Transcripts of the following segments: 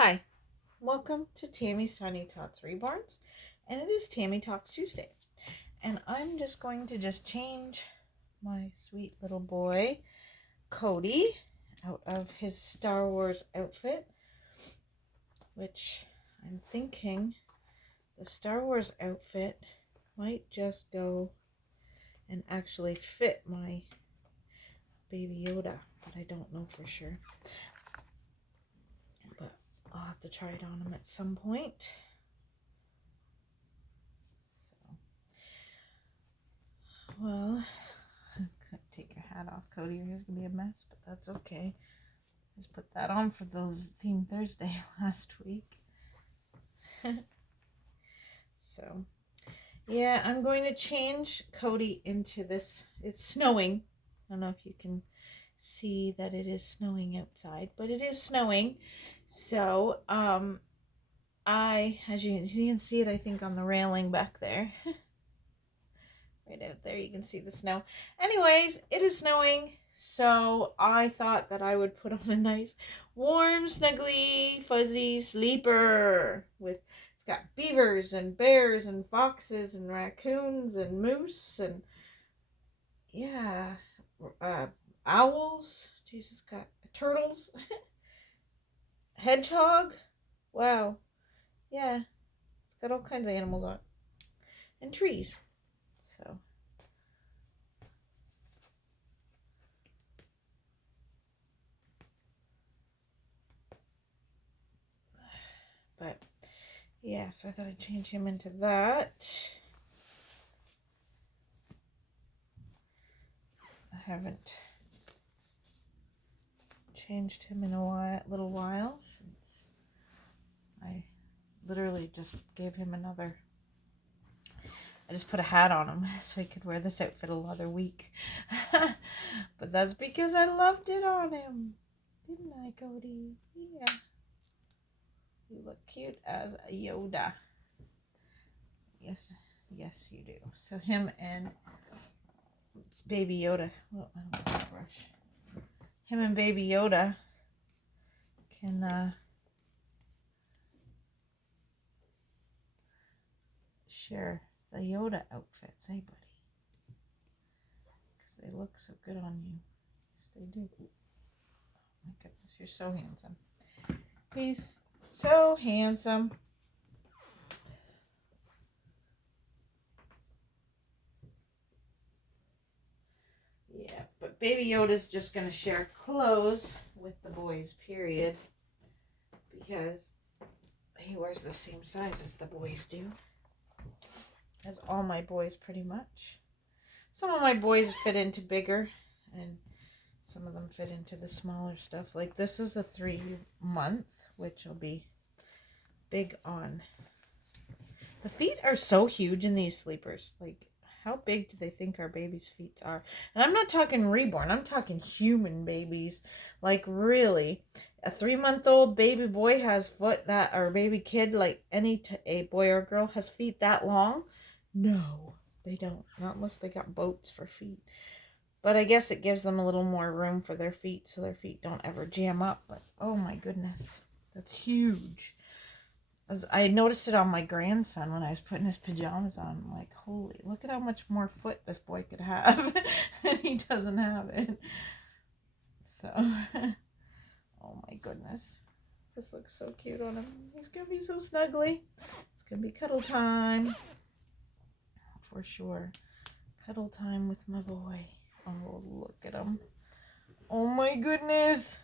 Hi, welcome to Tammy's Tiny Tots Reborns, and it is Tammy Talks Tuesday. And I'm just going to change my sweet little boy, Cody, out of his Star Wars outfit, which I'm thinking the Star Wars outfit might just go and actually fit my Baby Yoda, but I don't know for sure. But I'll have to try it on him at some point. Well, take your hat off, Cody. Your hair's gonna be a mess, but that's okay. Just put that on for the theme Thursday last week. So, yeah, I'm going to change Cody into this. It's snowing. I don't know if you can see that it is snowing outside, but it is snowing. So, as you can see it, I think, on the railing back there. Right out there, you can see the snow. Anyways, it is snowing, so I thought that I would put on a nice, warm, snuggly, fuzzy sleeper. It's got beavers and bears and foxes and raccoons and moose and yeah, owls. Jesus, got turtles, hedgehog. Wow, yeah, it's got all kinds of animals on it and trees. So. But yeah, so I thought I'd change him into that. I haven't changed him in a little while since I literally just gave him another. I just put a hat on him so he could wear this outfit another week. But that's because I loved it on him. Didn't I, Cody? Yeah. You look cute as a Yoda. Yes, you do. So him and Baby Yoda. Oh, I don't have a brush. Him and Baby Yoda can share the Yoda outfits, hey buddy? Because they look so good on you. Yes, they do. Oh my goodness, you're so handsome. He's so handsome. Yeah, but Baby Yoda's just going to share clothes with the boys, period. Because he wears the same size as the boys do. As all my boys, pretty much. Some of my boys fit into bigger, and some of them fit into the smaller stuff. Like this is a 3-month, which will be big on. The feet are so huge in these sleepers. Like, how big do they think our babies' feet are? And I'm not talking reborn. I'm talking human babies. Like, really. A 3-month-old baby boy has or baby kid, like a boy or girl has feet that long? No, they don't. Not unless they got boats for feet. But I guess it gives them a little more room for their feet so their feet don't ever jam up. But, oh my goodness, that's huge. I noticed it on my grandson when I was putting his pajamas on. I'm like, holy, look at how much more foot this boy could have. And he doesn't have it. So, oh my goodness. This looks so cute on him. He's going to be so snuggly. It's going to be cuddle time. For sure. Cuddle time with my boy. Oh, look at him. Oh my goodness.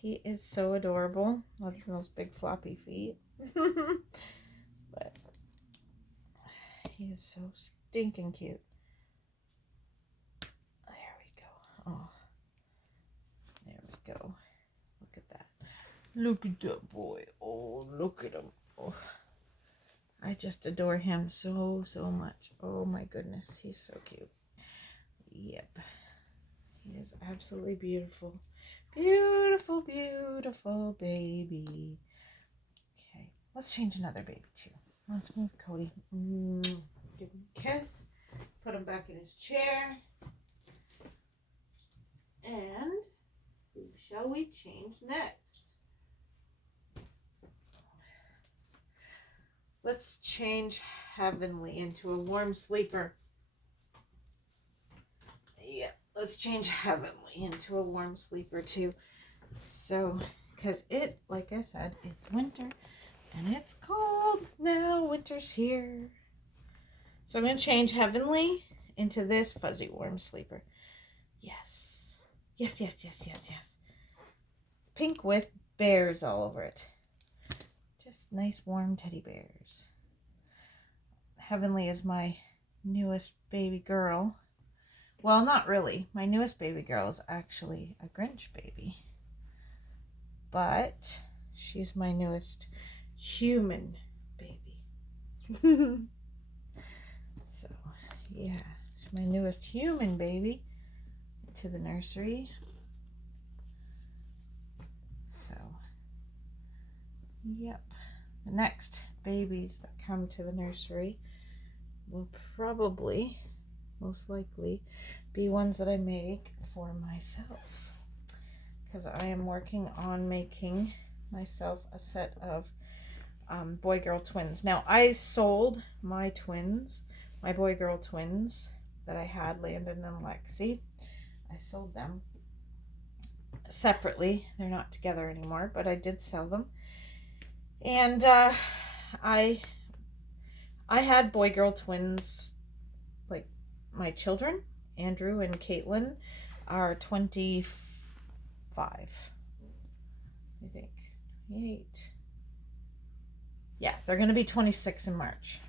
He is so adorable. Look at those big floppy feet. But he is so stinking cute. There we go. Oh, there we go. Look at that. Look at that boy. Oh, look at him. Oh, I just adore him so much. Oh my goodness, he's so cute. Yep. He is absolutely beautiful. Beautiful, beautiful baby. Okay, let's change another baby too. Let's move Cody. Give him a kiss. Put him back in his chair. And Boobsha. shall we change next? Let's change Heavenly into a warm sleeper. Yeah, let's change Heavenly into a warm sleeper too. So, because it, like I said, it's winter and it's cold now. Winter's here. So I'm going to change Heavenly into this fuzzy warm sleeper. Yes. Yes, yes, yes, yes, yes. It's pink with bears all over it. Just nice warm teddy bears. Heavenly is my newest baby girl. Well, not really. My newest baby girl is actually a Grinch baby. But she's my newest human baby. So, yeah. She's my newest human baby to the nursery. So, yep. The next babies that come to the nursery will probably, most likely, be ones that I make for myself. Because I am working on making myself a set of boy-girl twins. Now, I sold my twins, my boy-girl twins that I had, Landon and Lexi. I sold them separately. They're not together anymore, but I did sell them. And I had boy-girl twins, like my children, Andrew and Caitlin, are 25, I think. 28. Yeah, they're going to be 26 in March.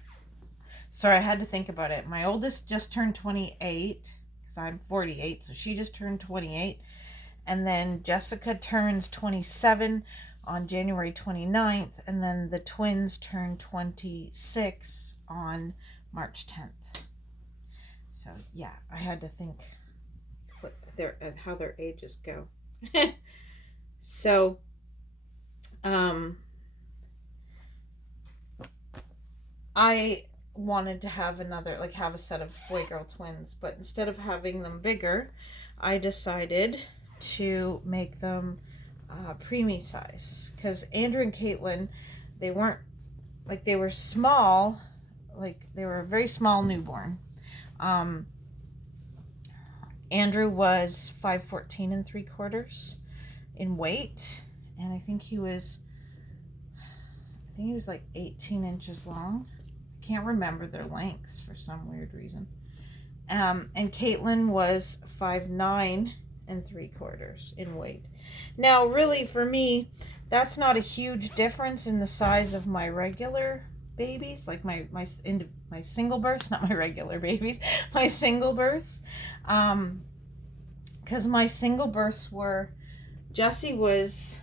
Sorry, I had to think about it. My oldest just turned 28, because I'm 48, so she just turned 28. And then Jessica turns 27 on January 29th, and then the twins turn 26 on March 10th. So, yeah, I had to think how their ages go. So, I wanted to have have a set of boy-girl twins, but instead of having them bigger, I decided to make them preemie size, because Andrew and Caitlin, they weren't, like, they were small, like they were a very small newborn. Andrew was 5'14 3/4 in weight, and I think he was like 18 inches long. I can't remember their lengths for some weird reason. And Caitlin was 5'9 3/4 in weight. Now, really, for me, that's not a huge difference in the size of my regular babies, like my single births, not my regular babies, my single births. Because my single births were, Jessie was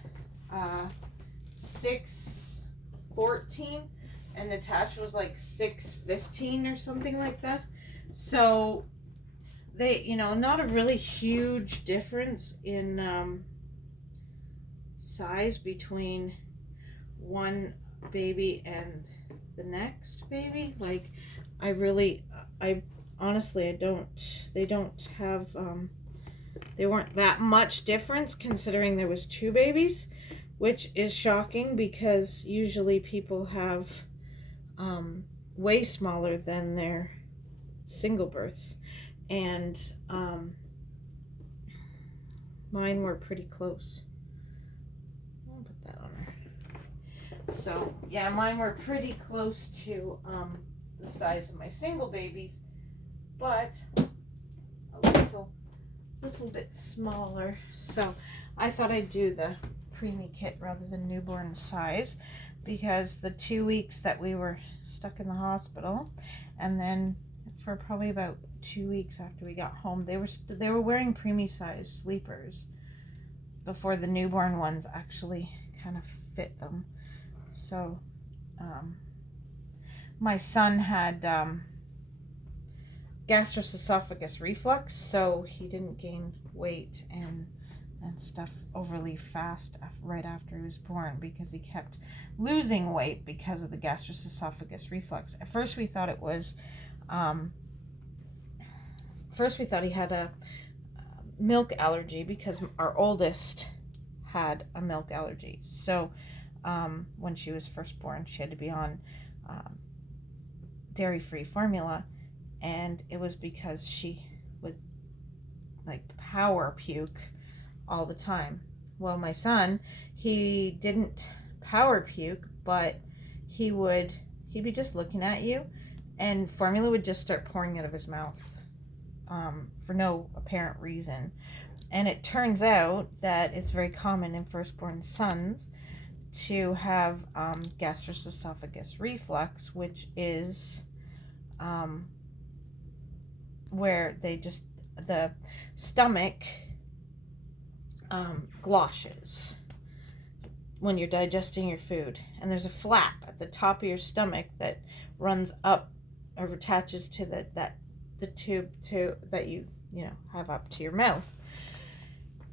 6'14", and Natasha was like 6'15" or something like that. So they, not a really huge difference in size between one baby and the next baby. Like, I honestly, they don't have, they weren't that much difference considering there was two babies, which is shocking because usually people have way smaller than their single births, and mine were pretty close. I'll put that on her. So yeah, mine were pretty close to the size of my single babies, but a little bit smaller. So I thought I'd do the preemie kit rather than newborn size, because the 2 weeks that we were stuck in the hospital, and then for probably about 2 weeks after we got home, they were wearing preemie size sleepers before the newborn ones actually kind of fit them. So my son had gastroesophagus reflux, so he didn't gain weight and stuff overly fast right after he was born, because he kept losing weight because of the gastroesophagus reflux. At first we thought it was he had a milk allergy, because our oldest had a milk allergy. So when she was first born, she had to be on dairy-free formula, and it was because she would like power puke all the time. Well, my son, he didn't power puke, but he'd be just looking at you, and formula would just start pouring out of his mouth for no apparent reason. And it turns out that it's very common in firstborn sons to have gastroesophagus reflux, which is where the stomach glosses when you're digesting your food, and there's a flap at the top of your stomach that runs up or attaches to the tube that you have up to your mouth.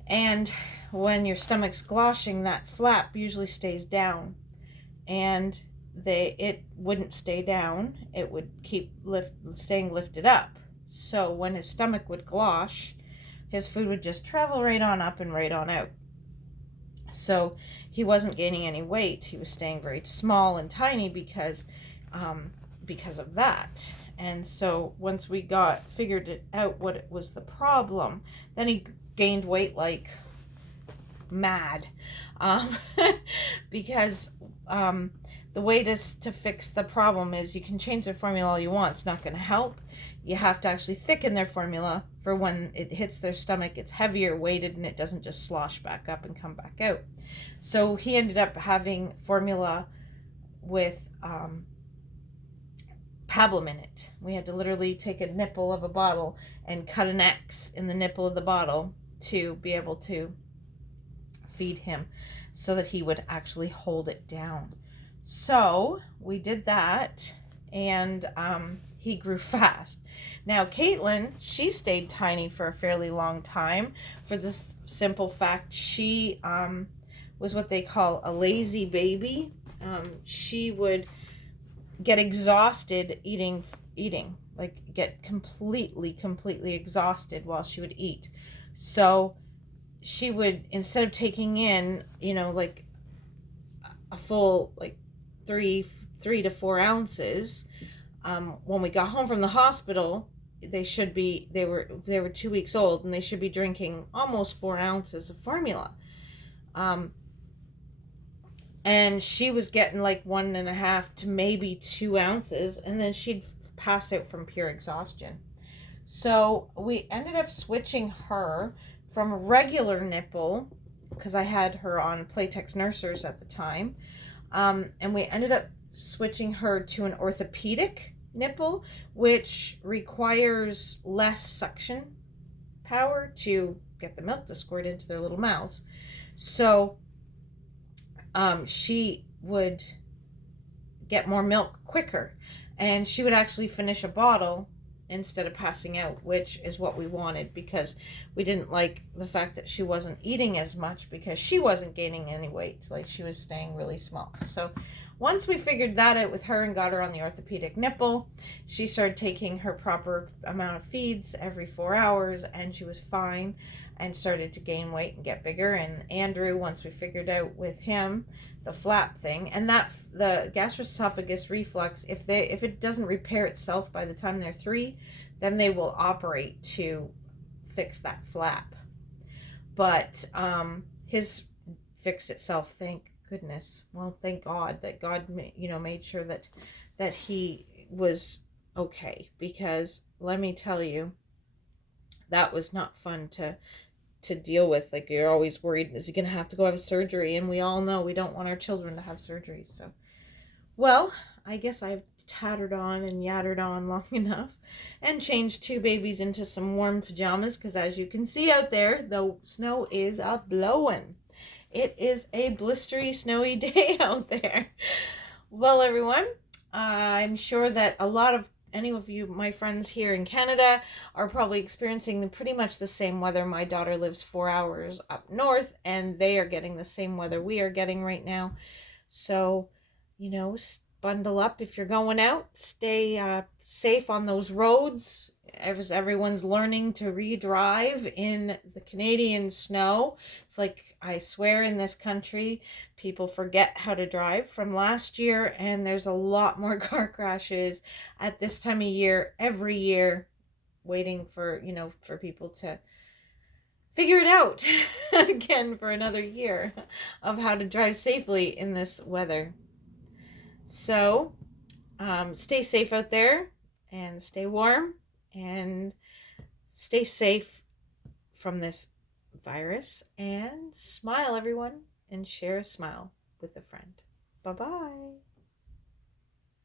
And when your stomach's gloshing, that flap usually stays down, and it wouldn't stay down. It would keep staying lifted up. So when his stomach would glosh, his food would just travel right on up and right on out. So he wasn't gaining any weight. He was staying very small and tiny because of that. And so once we figured it out what it was the problem, then he gained weight like mad, because the way to fix the problem is you can change their formula all you want. It's not going to help. You have to actually thicken their formula for when it hits their stomach. It's heavier weighted and it doesn't just slosh back up and come back out. So he ended up having formula with pablum in it. We had to literally take a nipple of a bottle and cut an X in the nipple of the bottle to be able to feed him so that he would actually hold it down. So we did that, and he grew fast. Now Caitlin, she stayed tiny for a fairly long time for this simple fact she was what they call a lazy baby. She would get exhausted eating, like get completely exhausted while she would eat. So she would, instead of taking in, like a full, like 3 to 4 ounces, when we got home from the hospital, they were 2 weeks old, and they should be drinking almost 4 ounces of formula. And she was getting like 1.5 to maybe 2 ounces, and then she'd pass out from pure exhaustion. So we ended up switching her from a regular nipple, because I had her on Playtex Nursers at the time, and we ended up switching her to an orthopedic nipple, which requires less suction power to get the milk to squirt into their little mouths. So she would get more milk quicker, and she would actually finish a bottle instead of passing out, which is what we wanted, because we didn't like the fact that she wasn't eating as much, because she wasn't gaining any weight. Like, she was staying really small. So once we figured that out with her and got her on the orthopedic nipple, she started taking her proper amount of feeds every 4 hours, and she was fine and started to gain weight and get bigger. And Andrew, once we figured out with him the flap thing, and that the gastroesophagus reflux, if it doesn't repair itself by the time they're 3, then they will operate to fix that flap. But his fixed itself, thank goodness. Well, thank God that God made sure that he was okay, because let me tell you, that was not fun to deal with. Like, you're always worried, is he gonna have to go have surgery? And we all know we don't want our children to have surgery. So, well, I guess I've tattered on and yattered on long enough and changed 2 babies into some warm pajamas, because as you can see out there, the snow is a-blowing. It is a blistery, snowy day out there. Well, everyone, I'm sure that any of you, my friends here in Canada, are probably experiencing pretty much the same weather. My daughter lives 4 hours up north, and they are getting the same weather we are getting right now. So, bundle up if you're going out. Stay safe on those roads, as everyone's learning to re-drive in the Canadian snow. It's like I swear in this country, people forget how to drive from last year, and there's a lot more car crashes at this time of year, every year, waiting for, for people to figure it out again for another year of how to drive safely in this weather. So, stay safe out there and stay warm and stay safe from this virus, and smile, everyone, and share a smile with a friend. Bye-bye.